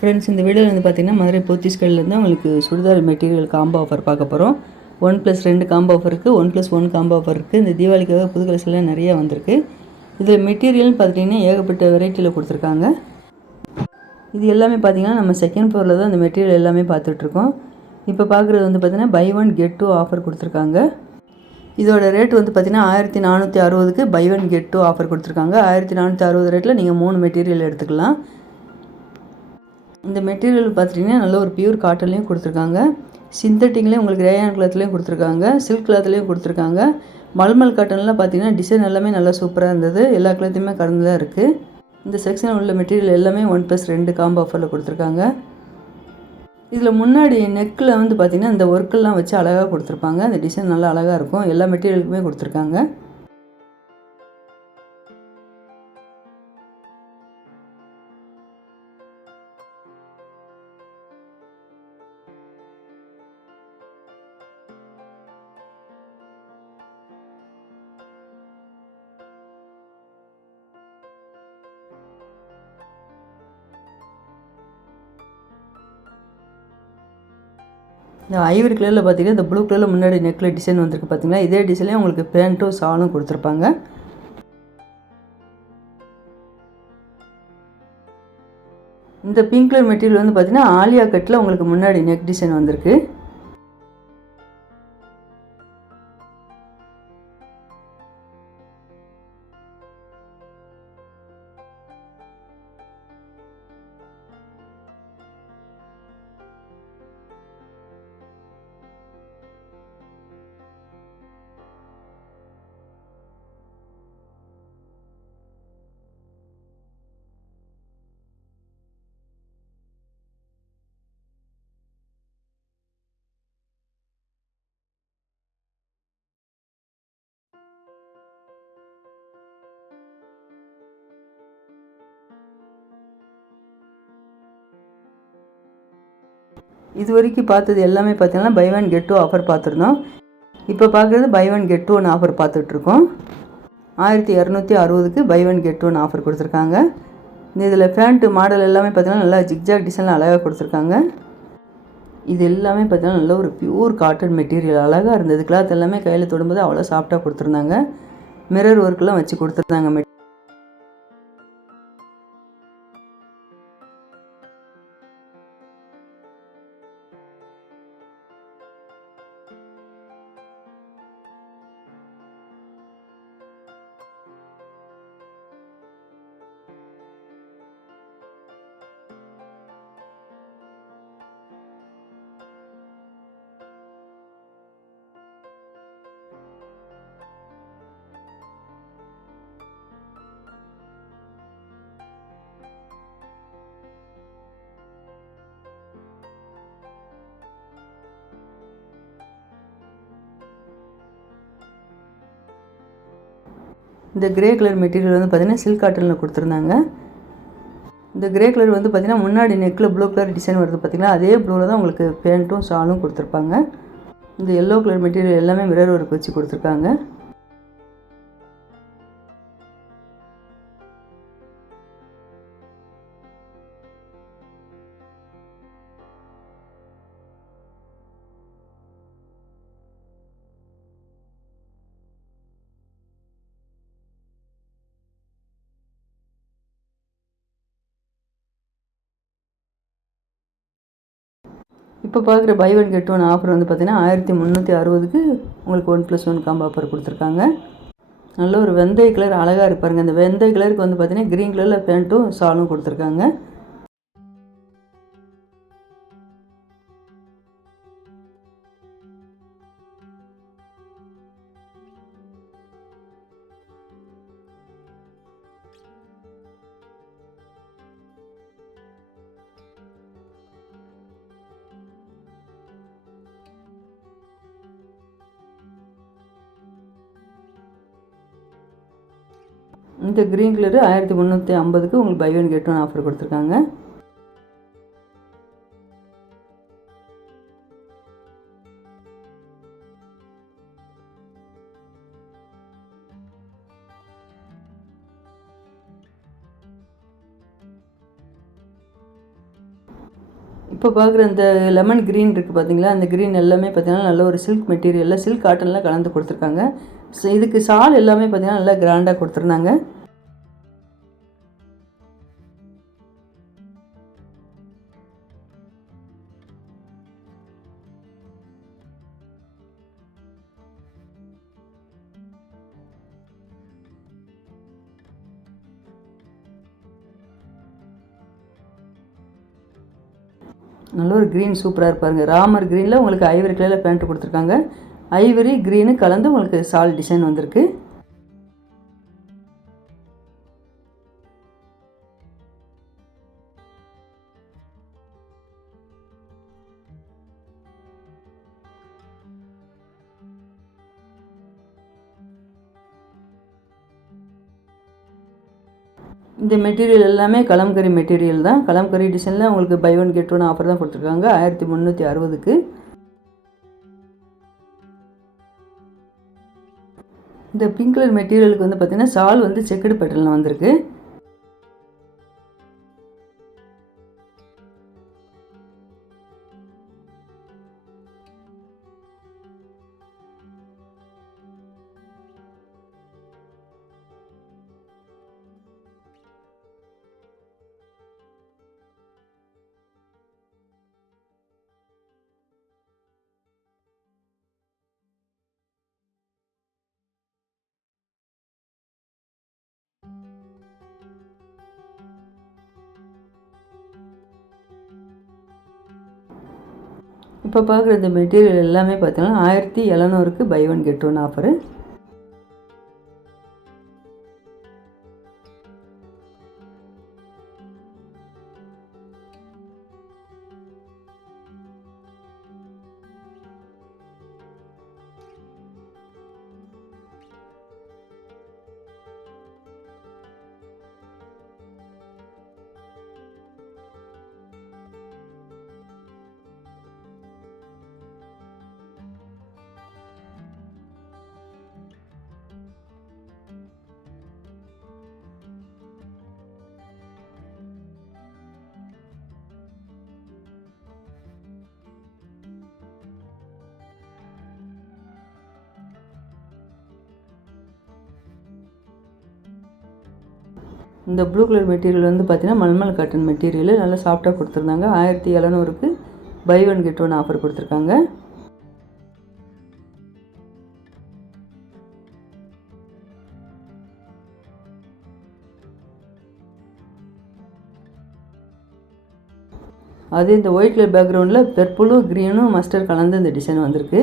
Friends இந்த வீடியோவில் வந்து பார்த்தீங்கன்னா மதுரை போத்தீஸ்கல்லேருந்து உங்களுக்கு சுடிதார் மெட்டீரியல் காம்போ ஆஃபர் பார்க்க போகிறோம் ஒன் ப்ளஸ் ரெண்டு காம்போ ஆஃபர் இருக்குது one plus one combo offer இருக்குது இந்த தீபாவளிக்காக புது கலெக்ஷன்லாம் நிறையா வந்திருக்கு. இதில் மெட்டீரியல்னு பார்த்துட்டிங்கன்னா ஏகப்பட்ட வெரைட்டியில் கொடுத்துருக்காங்க. இது எல்லாமே பார்த்தீங்கன்னா நம்ம செகண்ட் ஃப்ளோரில் தான் இந்த மெட்டீரியல் எல்லாமே பார்த்துட்ருக்கோம் இப்போ பார்க்குறது வந்து பார்த்தீங்கன்னா buy one get two offer கொடுத்துருக்காங்க. இதோட ரேட் வந்து பார்த்தீங்கன்னா ஆயிரத்தி நானூற்றி அறுபதுக்கு buy one get two offer கொடுத்துருக்காங்க. ஆயிரத்தி நானூற்றி அறுபது ரேட்டில் நீங்கள் மூணு மெட்டீரியல் எடுத்துக்கலாம். இந்த மெட்டீரியல் பார்த்துட்டிங்கன்னா நல்ல ஒரு பியூர் காட்டன்லேயும் கொடுத்துருக்காங்க. சிந்தட்டிக்லேயும் உங்களுக்கு ரேயான் கிளாத்லேயும் கொடுத்துருக்காங்க. சில்க் கிளாத்லேயும் கொடுத்துருக்காங்க. மல்மல் காட்டன்லாம் பார்த்தீங்கன்னா டிசைன் எல்லாமே நல்லா சூப்பராக இருந்தது. எல்லா கிளாத்தையுமே கலந்து தான் இருக்குது இந்த செக்ஷனில் உள்ள மெட்டீரியல் எல்லாமே ஒன் ப்ளஸ் ரெண்டு காம்போ ஆஃபரில் கொடுத்துருக்காங்க. இதில் முன்னாடி நெக்கில் வந்து பார்த்திங்கன்னா இந்த ஒர்க்கெல்லாம் வச்சு அழகாக கொடுத்துருப்பாங்க. அந்த டிசைன் நல்லா அழகாக இருக்கும். எல்லா மெட்டீரியலுக்குமே கொடுத்துருக்காங்க. இந்த ஐவரி கலரில் பார்த்தீங்கன்னா இந்த ப்ளூ கலரில் முன்னாடி நெக்கில் டிசைன் வந்திருக்கு பார்த்தீங்களா இதே டிசைன்லேயே உங்களுக்கு பேண்ட்டும் சாலும் கொடுத்துருப்பாங்க. இந்த பிங்க் கலர் மெட்டீரியல் வந்து பார்த்தீங்கன்னா ஆலியா கட்டில் உங்களுக்கு முன்னாடி நெக் டிசைன் வந்திருக்கு. இது வரைக்கும் பார்த்தது எல்லாமே பார்த்தீங்கன்னா buy one get two offer பார்த்துருந்தோம். இப்போ பார்க்குறது buy one get two offer பார்த்துட்ருக்கோம். ஆயிரத்தி இரநூத்தி அறுபதுக்கு buy one get one offer கொடுத்துருக்காங்க. இதில் ஃபேண்ட்டு மாடல் எல்லாமே பார்த்தீங்கன்னா நல்லா ஜிக்ஜாக் டிசைனில் அழகாக கொடுத்துருக்காங்க. இது எல்லாமே பார்த்தீங்கன்னா நல்ல ஒரு பியூர் காட்டன் மெட்டீரியல் அழகாக இருந்தது. கிளாத் எல்லாமே கையில் தொடும்போது அவ்வளோ சாஃப்டாக கொடுத்துருந்தாங்க. மிரர் ஒர்க்கெலாம் வச்சு கொடுத்துருந்தாங்க. மெட் இந்த கிரே கலர் மெட்டீரியல் வந்து பார்த்திங்கன்னா சில்க் காட்டனில் கொடுத்துருந்தாங்க. இந்த கிரே கலர் வந்து பார்த்திங்கன்னா முன்னாடி நெக்கில் ப்ளூ கலர் டிசைன் வருது பார்த்திங்கன்னா அதே ப்ளூவில் தான் உங்களுக்கு பேண்ட்டும் ஷாலும் கொடுத்துருப்பாங்க. இந்த எல்லோ கலர் மெட்டீரியல் எல்லாமே மிரர் ஒர்க் வச்சு கொடுத்துருக்காங்க. இப்போ பார்க்குற buy one get one offer வந்து பார்த்தீங்கன்னா ஆயிரத்தி முந்நூற்றி அறுபதுக்கு உங்களுக்கு one plus one combo offer கொடுத்துருக்காங்க. நல்ல ஒரு வெந்தய கலர் அழகாக இருப்பாருங்க அந்த வெந்தய கலருக்கு வந்து பார்த்தீங்கன்னா க்ரீன் கலரில் பேண்ட்டும் ஷாலும் கொடுத்துருக்காங்க. இந்த க்ரீன் கலரு ஆயிரத்தி முந்நூற்றி ஐம்பதுக்கு உங்களுக்கு buy one get one offer கொடுத்துருக்காங்க. இப்போ பார்க்குற இந்த லெமன் க்ரீன் இருக்குது பார்த்தீங்களா அந்த க்ரீன் எல்லாமே பார்த்தீங்கன்னா நல்ல ஒரு சில்க் மெட்டீரியலில் சில்க் காட்டனில் கலந்து கொடுத்துருக்காங்க. இதுக்கு சால் எல்லாமே பார்த்தீங்கன்னா நல்லா கிராண்டாக கொடுத்துருந்தாங்க. நல்ல ஒரு க்ரீன் சூப்பராக இருப்பாருங்க ராமர் க்ரீனில் உங்களுக்கு ஐவரி கலரில் பேண்ட் கொடுத்துருக்காங்க. ஐவரி க்ரீனு கலந்து உங்களுக்கு சால் டிசைன் வந்திருக்கு. இந்த மெட்டீரியல் எல்லாமே கலம்கரி மெட்டீரியல் தான். கலம்கரி டிசைனில் உங்களுக்கு buy one get one offer தான் கொடுத்துருக்காங்க. ஆயிரத்தி முந்நூற்றி அறுபதுக்கு. இந்த பிங்க் கலர் மெட்டீரியலுக்கு வந்து பார்த்திங்கன்னா சால் வந்து செக்குடு பேட்டர்னில் வந்திருக்கு. இப்போ பார்க்குற இந்த மெட்டீரியல் எல்லாமே பார்த்தீங்கன்னா ஆயிரத்தி எழுநூறுக்கு buy one get one offer இந்த ப்ளூ கலர் மெட்டீரியல் வந்து பார்த்தீங்கன்னா மல்மல் காட்டன் மெட்டீரியல் நல்லா சாஃப்டாக கொடுத்துருந்தாங்க. ஆயிரத்தி எழுநூறுக்கு buy one get one offer கொடுத்துருக்காங்க. அது இந்த ஒயிட் கலர் பேக்ரவுண்டில் பெர்புளும் க்ரீனும் மஸ்டர் கலந்து இந்த டிசைன் வந்திருக்கு.